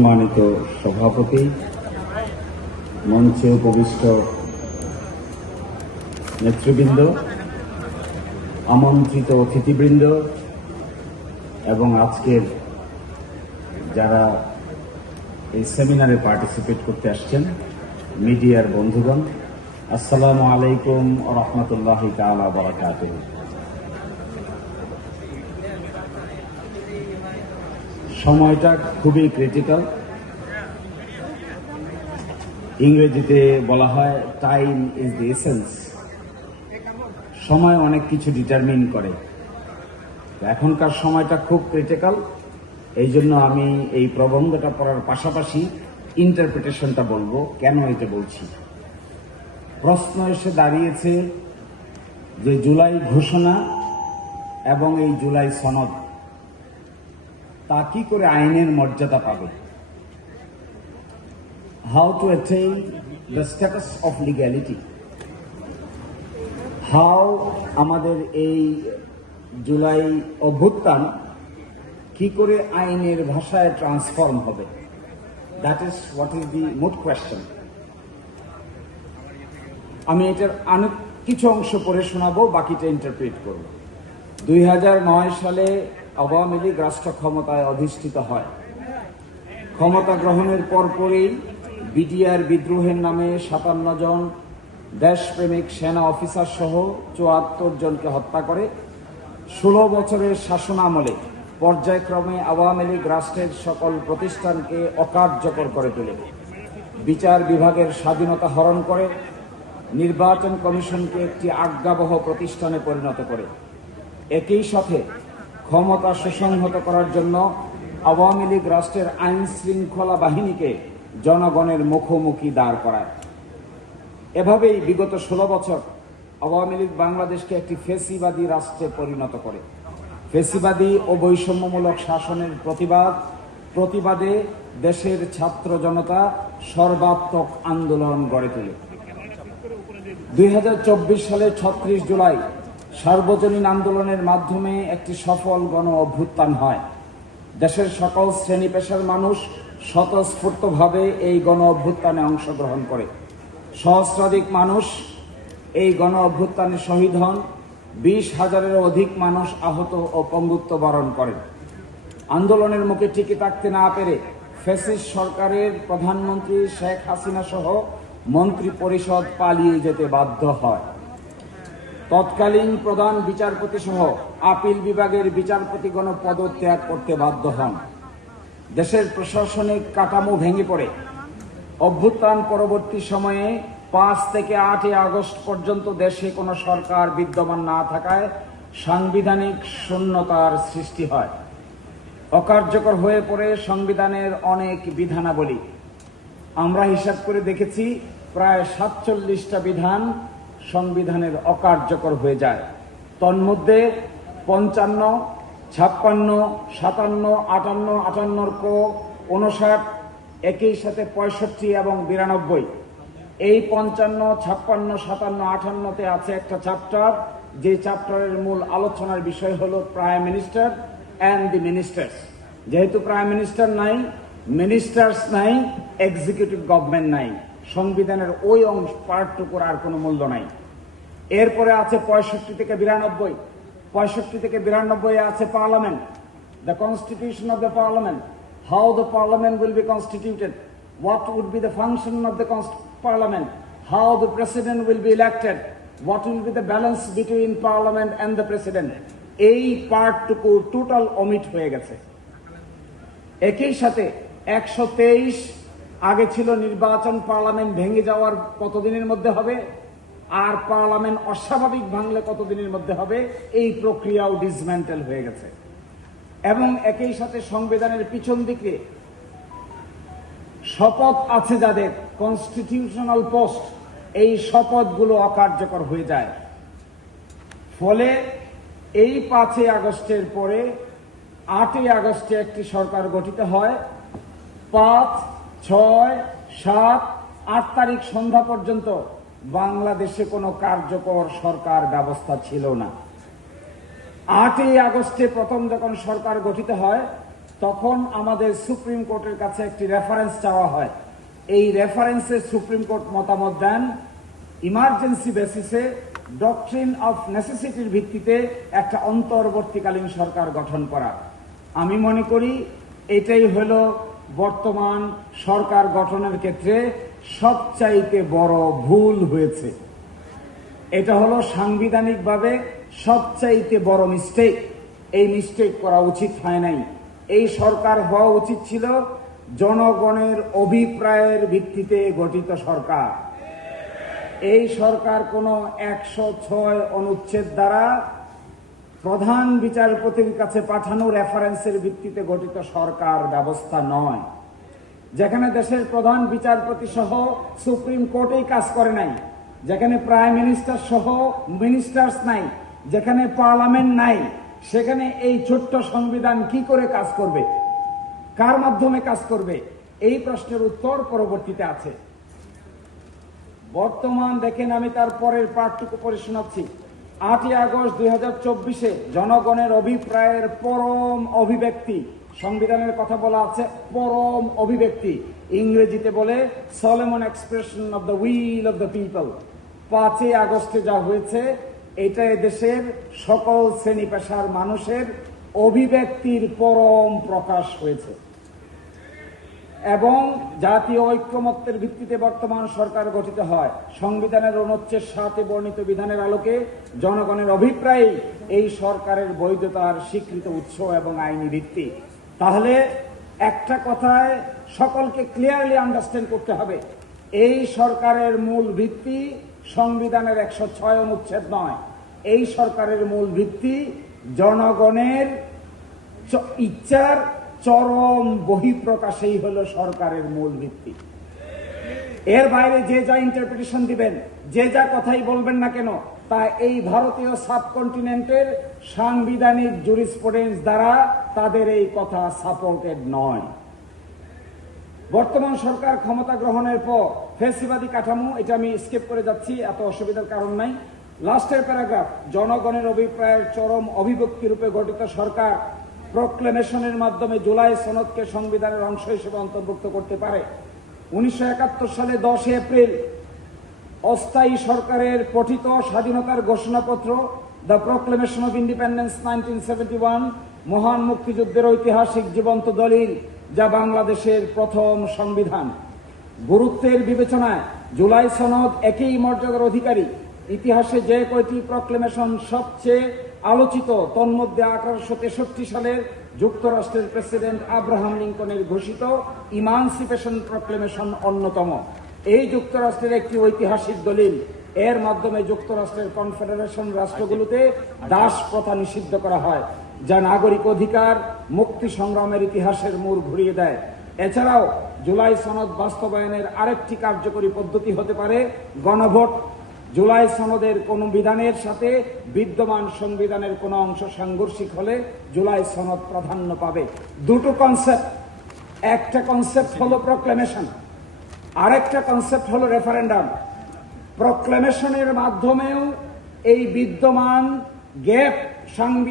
সম্মানিত সভাপতি, মঞ্চে উপবিষ্ট নেতৃবৃন্দ, আমন্ত্রিত অতিথিবৃন্দ এবং আজকের যারা এই সেমিনারে পার্টিসিপেট করতে আসছেন, মিডিয়ার বন্ধুগণ, আসসালামু আলাইকুম রহমতুল্লাহ তালা বরাকাত সময়টা খুবই ক্রিটিক্যাল ইংরেজিতে বলা হয় টাইম ইজ দি এসেন্স সময় অনেক কিছু ডিটারমিন করে। এখনকার সময়টা খুব ক্রিটিক্যাল এই জন্য আমি এই প্রবন্ধটা পড়ার পাশাপাশি ইন্টারপ্রিটেশনটা বলব। কেন এটা বলছি? প্রশ্ন এসে দাঁড়িয়েছে যে জুলাই ঘোষণা এবং এই জুলাই সনদ তা কি করে আইনের মর্যাদা পাবে? How to attain the status of legality how আমাদের এই জুলাই অভ্যুত্থান কি করে আইনের ভাষায় ট্রান্সফর্ম হবে? That is what is the moot question আমি এটার অনেক কিছু অংশ পড়ে শোনাবো, বাকিটা ইন্টারপ্রিট করব। দুই হাজার নয় সালে আওয়ামী লীগ রাষ্ট্র ক্ষমতায় অধিষ্ঠিত হয়। ক্ষমতা গ্রহণের পরপরই বিডিআর বিদ্রোহের নামে সাতান্ন জন দেশপ্রেমিক সেনা অফিসার সহ চুয়াত্তর জনকে হত্যা করে। ষোলো বছরের শাসনামলে পর্যায়ক্রমে আওয়ামী লীগ রাষ্ট্রের সকল প্রতিষ্ঠানকে অকার্যকর করে তোলে। বিচার বিভাগের স্বাধীনতা হরণ করে, নির্বাচন কমিশনকে একটি আজ্ঞাবহ প্রতিষ্ঠানে পরিণত করে। একই সাথে ক্ষমতা সুসংহত করার জন্য আওয়ামী লীগ রাষ্ট্রের আইন শৃঙ্খলা বাহিনীকে জনগণের মুখোমুখি দাঁড় করায়। এভাবেই বিগত ষোলো বছর আওয়ামী লীগ বাংলাদেশকে একটি ফেসিবাদী রাষ্ট্রে পরিণত করে। ফেসিবাদী ও বৈষম্যমূলক শাসনের প্রতিবাদ, প্রতিবাদে দেশের ছাত্র জনতা সর্বাত্মক আন্দোলন গড়ে তোলে। দুই সালের ছত্রিশ জুলাই সার্বজনীন আন্দোলনের মাধ্যমে একটি সফল গণ অভ্যুত্থান হয়। দেশের সকল শ্রেণি পেশার মানুষ স্বতঃস্ফূর্তভাবে এই গণ অভ্যুত্থানে অংশগ্রহণ করে। সহস্রাধিক মানুষ এই গণ অভ্যুত্থানে শহীদ হন, বিশ হাজারের অধিক মানুষ আহত ও পঙ্গুত্ব বরণ করেন। আন্দোলনের মুখে টিকে থাকতে না পেরে ফেসিস সরকারের প্রধানমন্ত্রী শেখ হাসিনা সহ মন্ত্রী পরিষদ পালিয়ে যেতে বাধ্য হয়। তৎকালীন প্রধান বিচারপতি সহ আপিল বিভাগের বিচারপতিগণ পদত্যাগ করতে বাধ্য হন। দেশের প্রশাসনিক কাঠামো ভেঙে পড়ে। অভ্যুত্থান পরবর্তী সময়ে পাঁচ থেকে আটই আগস্ট পর্যন্ত দেশে কোনো সরকার বিদ্যমান না থাকায় সাংবিধানিক শূন্যতার সৃষ্টি হয়। অকার্যকর হয়ে পড়ে সংবিধানের অনেক বিধানাবলী। আমরা হিসাব করে দেখেছি, প্রায় সাতচল্লিশটা বিধান সংবিধানের অকার্যকর হয়ে যায়। তন্মধ্যে পঞ্চান্ন, ছাপ্পান্ন, সাতান্ন, আটান্ন, আটান্নর কো উনষাট একই সাথে পঁয়ষট্টি এবং বিরানব্বই। এই পঞ্চান্ন, ছাপ্পান্ন, সাতান্ন, আটান্নতে আছে একটা চ্যাপ্টার যে চ্যাপ্টারের মূল আলোচনার বিষয় হল prime minister and the ministers যেহেতু প্রাইম মিনিস্টার নাই মিনিস্টার্স নাই এক্সিকিউটিভ গভর্নমেন্ট নাই। সংবিধানের ওই অংশ পার্টটুকুর আর কোনো মূল্য নাই। এরপরে আছে পঁয়ষট্টি থেকে বিরানব্বই। পঁয়ষট্টি থেকে বিরানব্বই আছে parliament. The constitution of the parliament how the parliament will be constituted what would be the function of the parliament parliament, the president president be elected what what be the balance between parliament and the president এই পার্টটুকু total omit হয়ে গেছে। একই সাথে একশো তেইশ আগে ছিল নির্বাচন পার্লামেন্ট ভেঙে যাওয়ার কতদিনের মধ্যে হবে? আর পার্লামেন্ট অস্বাভাবিক ভাঙলে কতদিনের মধ্যে হবে? এই প্রক্রিয়াও ডিসমেন্টেল হয়ে গেছে। এবং একই সাথে সংবিধানের পিছন দিকে শপথ আছে যাদের কনস্টিটিউশনাল পোস্ট এই শপথগুলো অকার্যকর হয়ে যায়। ফলে এই পাঁচই আগস্টের পরে আটই আগস্টে একটি সরকার গঠিত হয়। পাঁচ ছয় সাত আট তারিখ সন্ধ্যা পর্যন্ত বাংলাদেশে কোনো কার্যকর সরকার ব্যবস্থা ছিল না। আটই আগস্টে প্রথম যখন সরকার গঠিত হয়, তখন আমাদের সুপ্রিম কোর্টের কাছে একটি রেফারেন্স চাওয়া হয়। এই রেফারেন্সে সুপ্রিম কোর্ট মতামত দেন ইমার্জেন্সি বেসিসে ডকট্রিন অফ নেসেসিটির ভিত্তিতে একটা অন্তর্বর্তীকালীন সরকার গঠন করা। আমি মনে করি এটাই হলো বর্তমান সরকার গঠনের ক্ষেত্রে সবচাইতে বড় ভুল হয়েছে। এটা হলো সাংবিধানিকভাবে সবচাইতে বড় মিস্টেক এই মিস্টেক করা উচিত হয় নাই। এই সরকার হওয়া উচিত ছিল জনগণের অভিপ্রায়ের ভিত্তিতে গঠিত সরকার। এই সরকার কোনো একশো ছয় অনুচ্ছেদ দ্বারা প্রধান বিচারপতির কাছে পাঠানো রেফারেন্সের ভিত্তিতে গঠিত সরকার ব্যবস্থা নয়। যেখানে দেশের প্রধান বিচারপতি সহ সুপ্রিম কোর্টেই কাজ করে নাই, যেখানে প্রাইম মিনিস্টার সহ মিনিস্টার্স নাই, যেখানে পার্লামেন্ট নাই, সেখানে এই ছোট্ট সংবিধান কি করে কাজ করবে? কার মাধ্যমে কাজ করবে? এই প্রশ্নের উত্তর পরবর্তীতে আছে। বর্তমান দেখেন আমি তার পরের পাঠটুকু পড়ে শোনাচ্ছি। আটই আগস্ট দুই হাজার চব্বিশে জনগণের অভিপ্রায়ের পরম অভিব্যক্তি। সংবিধানের কথা বলা আছে, পরম অভিব্যক্তি। ইংরেজিতে বলে solemn expression of the will of the people পাঁচই আগস্টে যা হয়েছে, এটা দেশের সকল শ্রেণি পেশার মানুষের অভিব্যক্তির পরম প্রকাশ হয়েছে। এবং জাতীয় ঐক্যমত্যের ভিত্তিতে বর্তমান সরকার গঠিত হয়। সংবিধানের অনুচ্ছেদ সাথে বর্ণিত বিধানের আলোকে জনগণের অভিপ্রায় এই সরকারের বৈধতার স্বীকৃত উৎস এবং আইনি ভিত্তি। তাহলে একটা কথায় সকলকে ক্লিয়ারলি আন্ডারস্ট্যান্ড করতে হবে, এই সরকারের মূল ভিত্তি সংবিধানের একশো ছয় অনুচ্ছেদ নয়। এই সরকারের মূল ভিত্তি জনগণের ইচ্ছার চরম বহিঃপ্রকাশেই হলো সরকারের মূল ভিত্তি। এর বাইরে যে যা ইন্টারপ্রিটেশন দিবেন, যে যা কথাই বলবেন না কেন, তা এই ভারতীয় সাবকন্টিনেন্টের সাংবিধানিক জুরিসপ্রুডেন্স দ্বারা তাদের এই কথা সাপোর্টেড নয়। বর্তমান সরকার ক্ষমতা গ্রহণের পর ফেসিবাদী কাঠামো, এটা আমি স্কিপ করে যাচ্ছি, এত অসুবিধার কারণ নাই। লাস্টের প্যারাগ্রাফ জনগণের অভিপ্রায়ের চরম অভিব্যক্তি রূপে গঠিত সরকার প্রক্লেমেশনের মাধ্যমে জুলাই সনদকে সংবিধানের অংশ হিসেবে অন্তর্ভুক্ত করতে পারে। উনিশশো একাত্তর সালে দশই এপ্রিল অস্থায়ী সরকারের পঠিত স্বাধীনতার ঘোষণাপত্র, the proclamation of independence nineteen seventy one, মহান মুক্তিযুদ্ধের ঐতিহাসিক জীবন্ত দলিল, যা বাংলাদেশের প্রথম সংবিধান। গুরুত্বের বিবেচনায় জুলাই সনদ একই মর্যাদার অধিকারী ইতিহাসে যে কয়টি প্রক্লেমেশন সবচেয়ে আলোচিত, তন্মধ্যে আঠারোশো তেষট্টি সালের যুক্তরাষ্ট্রের প্রেসিডেন্ট আব্রাহাম লিঙ্কনের ঘোষিত ইমানসিপেশন প্রক্লেমেশন অন্যতম। এই যুক্তরাষ্ট্রের একটি ঐতিহাসিক দলিল, এর মাধ্যমে যুক্তরাষ্ট্রের কনফেডারেশন রাষ্ট্রগুলোতে দাস প্রথা নিষিদ্ধ করা হয়, যা নাগরিক অধিকার, মুক্তি সংগ্রামের ইতিহাসের মোড় ঘুরিয়ে দেয়। এছাড়াও জুলাই সনদ বাস্তবায়নের আরেকটি কার্যকরী পদ্ধতি হতে পারে গণভোট জুলাই সনদের কোন বিধানের সাথে বিদ্যমান সংবিধানের কোন অংশ সাংঘর্ষিক হলে জুলাই সনদ প্রাধান্য পাবে। দুটো কনসেপ্ট একটা কনসেপ্ট হলো প্রক্লেমেশন আরেকটা কনসেপ্ট হলো রেফারেন্ডাম প্রক্লেমেশনের মাধ্যমেও এই বিদ্যমান গ্যাপ সাংবিধানিক